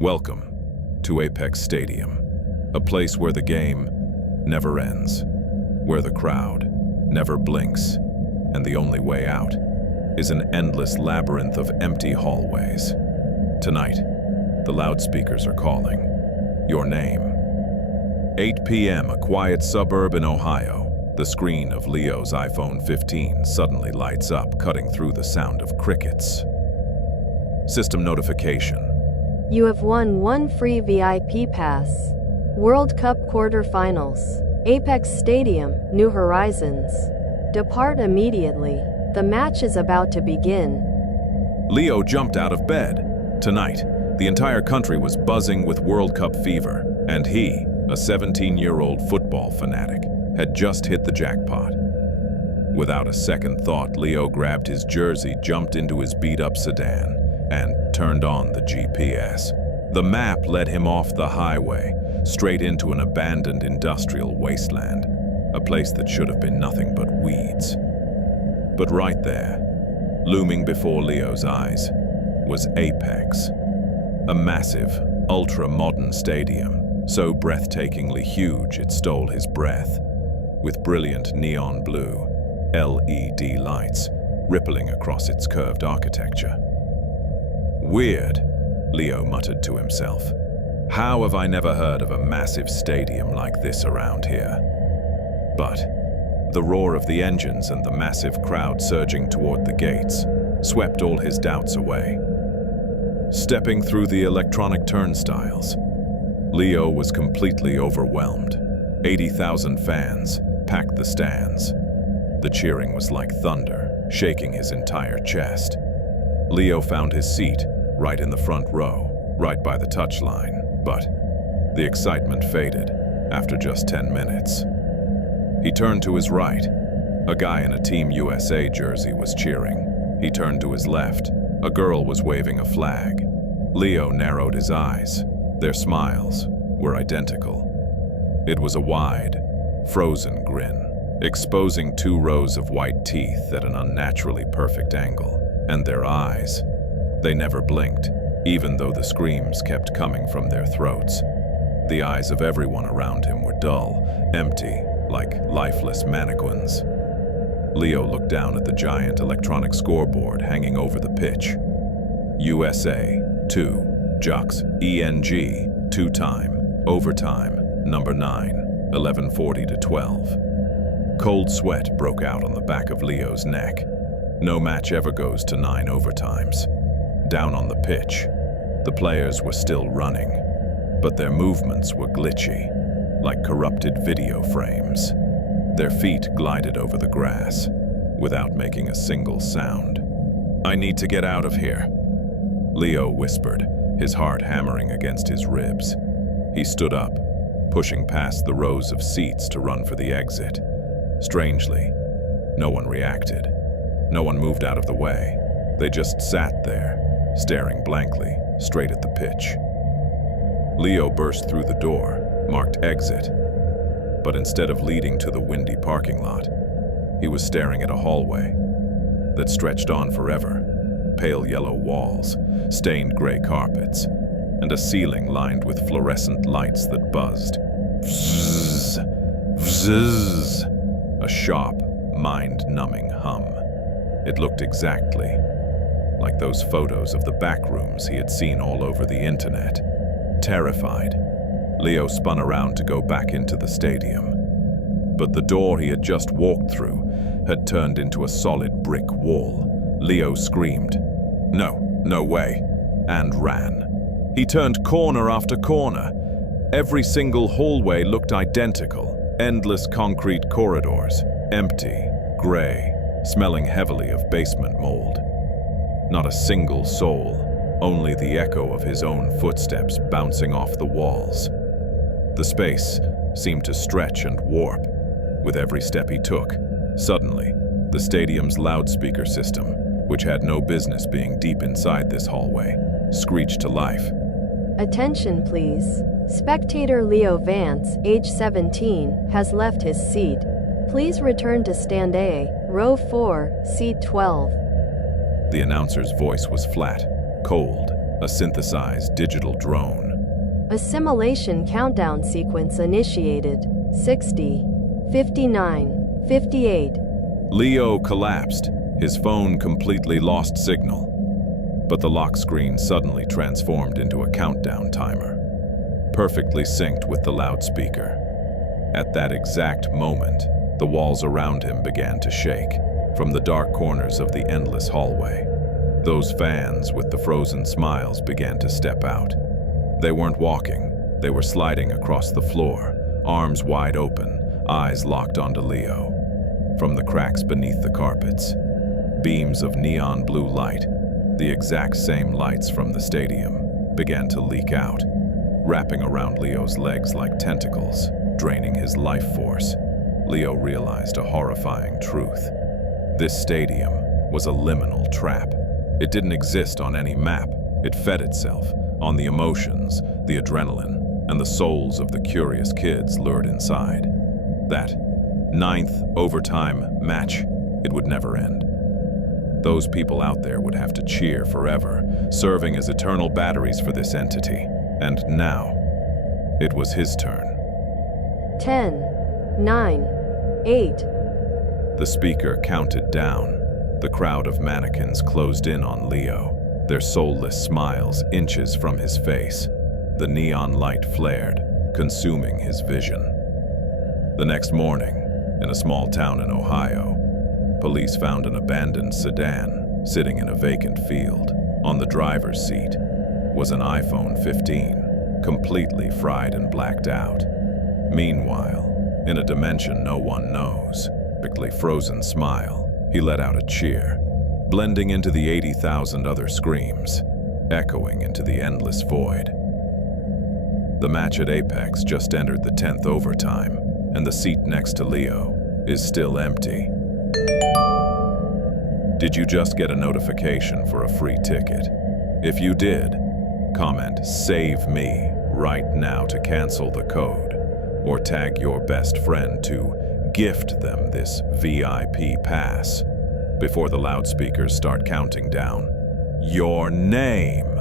Welcome to Apex Stadium, a place where the game never ends, where the crowd never blinks, and the only way out is an endless labyrinth of empty hallways. Tonight, the loudspeakers are calling your name. 8 p.m., a quiet suburb in Ohio. The screen of Leo's iPhone 15 suddenly lights up, cutting through the sound of crickets. System notification. You have won one free VIP pass. World Cup quarterfinals. Apex Stadium, New Horizons. Depart immediately. The match is about to begin. Leo jumped out of bed. Tonight, the entire country was buzzing with World Cup fever, and he, a 17-year-old football fanatic, had just hit the jackpot. Without a second thought, Leo grabbed his jersey, jumped into his beat-up sedan, and turned on the GPS. The map led him off the highway, straight into an abandoned industrial wasteland, a place that should have been nothing but weeds. But right there, looming before Leo's eyes, was Apex, a massive, ultra-modern stadium, so breathtakingly huge it stole his breath, with brilliant neon blue LED lights rippling across its curved architecture. Weird, Leo muttered to himself. How have I never heard of a massive stadium like this around here? But the roar of the engines and the massive crowd surging toward the gates swept all his doubts away. Stepping through the electronic turnstiles, Leo was completely overwhelmed. 80,000 fans packed the stands. The cheering was like thunder, shaking his entire chest. Leo found his seat right in the front row, right by the touchline, but the excitement faded after just 10 minutes. He turned to his right. A guy in a Team USA jersey was cheering. He turned to his left. A girl was waving a flag. Leo narrowed his eyes. Their smiles were identical. It was a wide, frozen grin, exposing 2 rows of white teeth at an unnaturally perfect angle. And their eyes, they never blinked, even though the screams kept coming from their throats. The eyes of everyone around him were dull, empty, like lifeless mannequins. Leo looked down at the giant electronic scoreboard hanging over the pitch. USA 2, Jux ENG 2-time, overtime, number 9, 11:40 to 12. Cold sweat broke out on the back of Leo's neck. No match ever goes to 9 overtimes. Down on the pitch, the players were still running, but their movements were glitchy, like corrupted video frames. Their feet glided over the grass, without making a single sound. "I need to get out of here," Leo whispered, his heart hammering against his ribs. He stood up, pushing past the rows of seats to run for the exit. Strangely, no one reacted. No one moved out of the way. They just sat there, staring blankly, straight at the pitch. Leo burst through the door, marked exit, but instead of leading to the windy parking lot, he was staring at a hallway that stretched on forever. Pale yellow walls, stained gray carpets, and a ceiling lined with fluorescent lights that buzzed. Vzz, vzz, a sharp, mind-numbing hum. It looked exactly like those photos of the Backrooms he had seen all over the internet. Terrified, Leo spun around to go back into the stadium. But the door he had just walked through had turned into a solid brick wall. Leo screamed, no way," and ran. He turned corner after corner. Every single hallway looked identical. Endless concrete corridors, empty, gray, smelling heavily of basement mold. Not a single soul, only the echo of his own footsteps bouncing off the walls. The space seemed to stretch and warp with every step he took. Suddenly, the stadium's loudspeaker system, which had no business being deep inside this hallway, screeched to life. Attention please. Spectator Leo Vance, age 17, has left his seat. Please return to stand A, row 4, seat 12. The announcer's voice was flat, cold, a synthesized digital drone. Assimilation countdown sequence initiated. 60, 59, 58. Leo collapsed, his phone completely lost signal. But the lock screen suddenly transformed into a countdown timer, perfectly synced with the loudspeaker. At that exact moment, the walls around him began to shake from the dark corners of the endless hallway. Those fans with the frozen smiles began to step out. They weren't walking, they were sliding across the floor, arms wide open, eyes locked onto Leo. From the cracks beneath the carpets, beams of neon blue light, the exact same lights from the stadium, began to leak out, wrapping around Leo's legs like tentacles, draining his life force. Leo realized a horrifying truth. This stadium was a liminal trap. It didn't exist on any map. It fed itself on the emotions, the adrenaline, and the souls of the curious kids lured inside. That 9th overtime match, it would never end. Those people out there would have to cheer forever, serving as eternal batteries for this entity. And now, it was his turn. 10, 9, 8. The speaker counted down. The crowd of mannequins closed in on Leo, their soulless smiles inches from his face. The neon light flared, consuming his vision. The next morning, in a small town in Ohio, police found an abandoned sedan sitting in a vacant field. On the driver's seat was an iPhone 15, completely fried and blacked out. Meanwhile, in a dimension no one knows, perfectly frozen smile, he let out a cheer, blending into the 80,000 other screams, echoing into the endless void. The match at Apex just entered the 10th overtime, and the seat next to Leo is still empty. Did you just get a notification for a free ticket? If you did, comment "Save me" right now to cancel the code, or tag your best friend to gift them this VIP pass before the loudspeakers start counting down your name.